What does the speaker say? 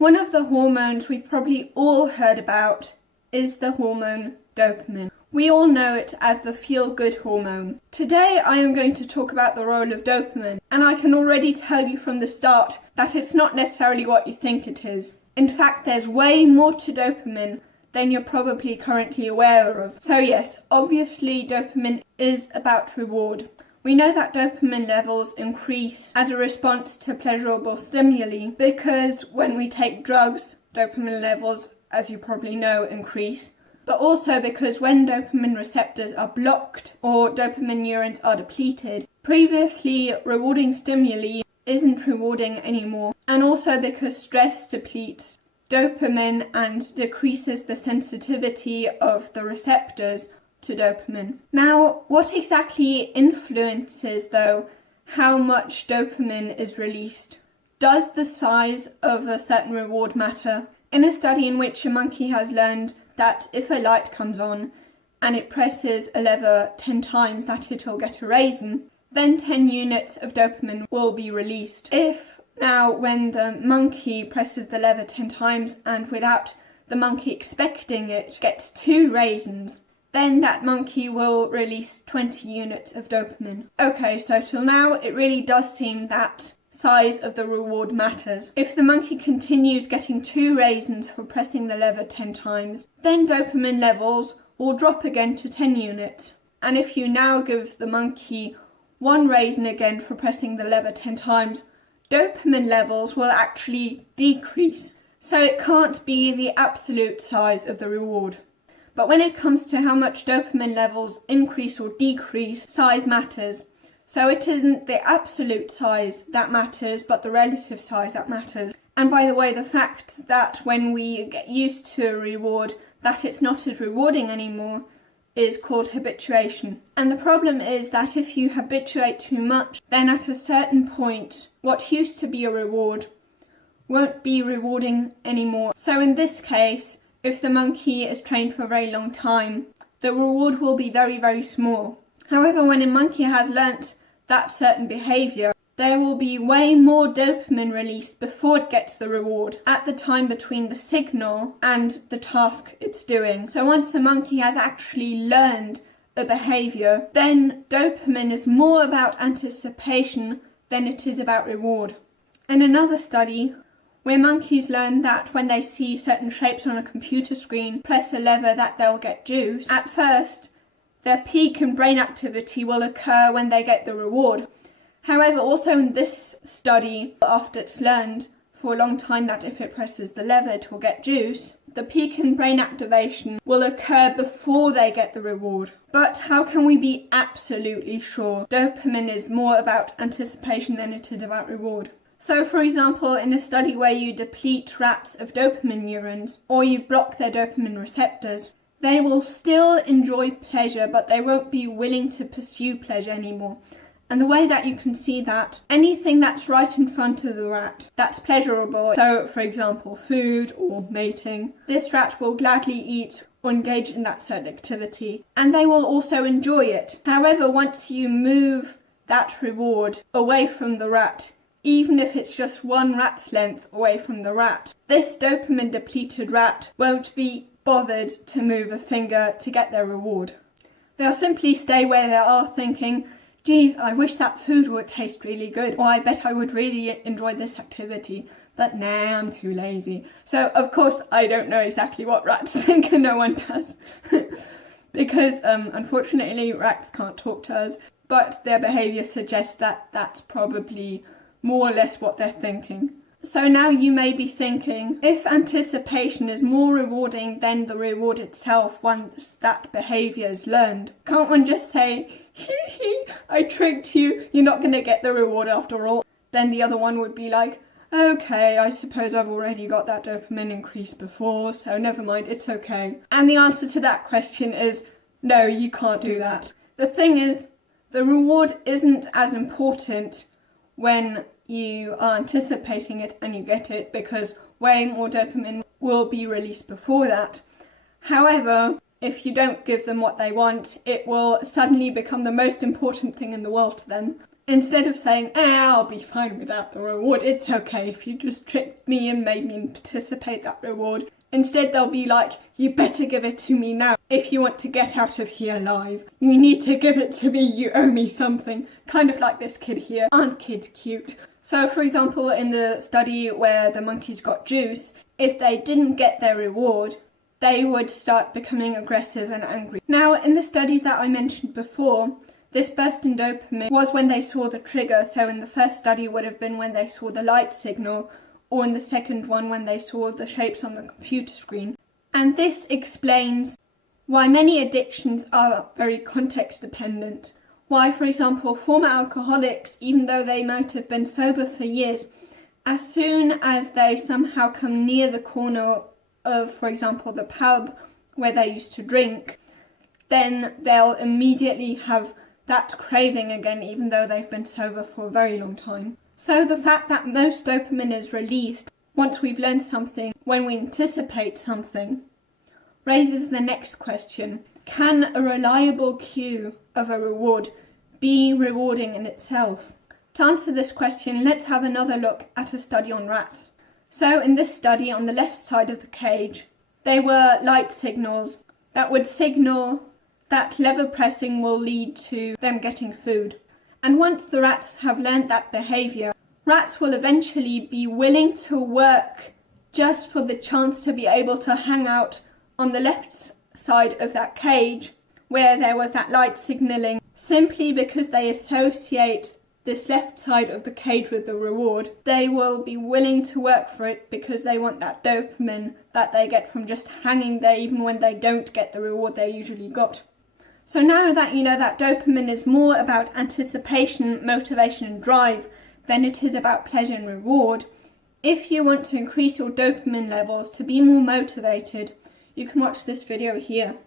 One of the hormones we've probably all heard about is the hormone dopamine. We all know it as the feel-good hormone. Today I am going to talk about the role of dopamine, and I can already tell you from the start that it's not necessarily what you think it is. In fact, there's way more to dopamine than you're probably currently aware of. So yes, obviously dopamine is about reward. We know that dopamine levels increase as a response to pleasurable stimuli because when we take drugs, dopamine levels, as you probably know, increase. But also because when dopamine receptors are blocked or dopamine neurons are depleted, previously rewarding stimuli isn't rewarding anymore. And also because stress depletes dopamine and decreases the sensitivity of the receptors to dopamine. Now, what exactly influences, though, how much dopamine is released? Does the size of a certain reward matter? In a study in which a monkey has learned that if a light comes on and it presses a lever 10 times that it'll get a raisin, then 10 units of dopamine will be released. If now when the monkey presses the lever 10 times and without the monkey expecting it gets 2 raisins, then that monkey will release 20 units of dopamine. Okay, so till now it really does seem that size of the reward matters. If the monkey continues getting 2 raisins for pressing the lever 10 times, then dopamine levels will drop again to 10 units. And if you now give the monkey 1 raisin again for pressing the lever 10 times, dopamine levels will actually decrease. So it can't be the absolute size of the reward. But when it comes to how much dopamine levels increase or decrease, size matters. So it isn't the absolute size that matters, but the relative size that matters. And by the way, the fact that when we get used to a reward, that it's not as rewarding anymore is called habituation. And the problem is that if you habituate too much, then at a certain point, what used to be a reward won't be rewarding anymore. So in this case, if the monkey is trained for a very long time, the reward will be very, very small. However, when a monkey has learnt that certain behaviour, there will be way more dopamine released before it gets the reward at the time between the signal and the task it's doing. So once a monkey has actually learned a behaviour, then dopamine is more about anticipation than it is about reward. In another study, where monkeys learn that when they see certain shapes on a computer screen, press a lever that they'll get juice, at first their peak in brain activity will occur when they get the reward. However, also in this study, after it's learned for a long time that if it presses the lever it will get juice, the peak in brain activation will occur before they get the reward. But how can we be absolutely sure? Dopamine is more about anticipation than it is about reward. So, for example, in a study where you deplete rats of dopamine neurons, or you block their dopamine receptors, they will still enjoy pleasure, but they won't be willing to pursue pleasure anymore. And the way that you can see that, anything that's right in front of the rat that's pleasurable, so for example food or mating, this rat will gladly eat or engage in that certain activity, and they will also enjoy it. However, once you move that reward away from the rat, even if it's just 1 rat's length away from the rat, this dopamine depleted rat won't be bothered to move a finger to get their reward. They'll simply stay where they are thinking, geez, I wish that food would taste really good, or I bet I would really enjoy this activity, but nah, I'm too lazy. So of course I don't know exactly what rats think, and no one does, because unfortunately rats can't talk to us, but their behaviour suggests that that's probably more or less what they're thinking. So now you may be thinking, if anticipation is more rewarding than the reward itself once that behaviour is learned, can't one just say, hee hee, I tricked you, you're not going to get the reward after all? Then the other one would be like, okay, I suppose I've already got that dopamine increase before, so never mind, it's okay. And the answer to that question is, no, you can't do that. The thing is, the reward isn't as important when you are anticipating it and you get it, because way more dopamine will be released before that. However, if you don't give them what they want, it will suddenly become the most important thing in the world to them. Instead of saying, I'll be fine without the reward, it's okay if you just tricked me and made me anticipate that reward. Instead, they'll be like, you better give it to me now if you want to get out of here alive. You need to give it to me, you owe me something. Kind of like this kid here. Aren't kids cute? So, for example, in the study where the monkeys got juice, if they didn't get their reward, they would start becoming aggressive and angry. Now, in the studies that I mentioned before, this burst in dopamine was when they saw the trigger. So in the first study would have been when they saw the light signal, or in the second one when they saw the shapes on the computer screen. And this explains why many addictions are very context dependent. Why, for example, former alcoholics, even though they might have been sober for years, as soon as they somehow come near the corner of, for example, the pub where they used to drink, then they'll immediately have that craving again, even though they've been sober for a very long time. So the fact that most dopamine is released once we've learned something, when we anticipate something, raises the next question. Can a reliable cue of a reward be rewarding in itself? To answer this question, let's have another look at a study on rats. So in this study, on the left side of the cage, there were light signals that would signal that lever pressing will lead to them getting food. And once the rats have learnt that behaviour, rats will eventually be willing to work just for the chance to be able to hang out on the left side of that cage where there was that light signalling, simply because they associate this left side of the cage with the reward. They will be willing to work for it because they want that dopamine that they get from just hanging there, even when they don't get the reward they usually got. So now that you know that dopamine is more about anticipation, motivation and drive than it is about pleasure and reward, if you want to increase your dopamine levels to be more motivated, you can watch this video here.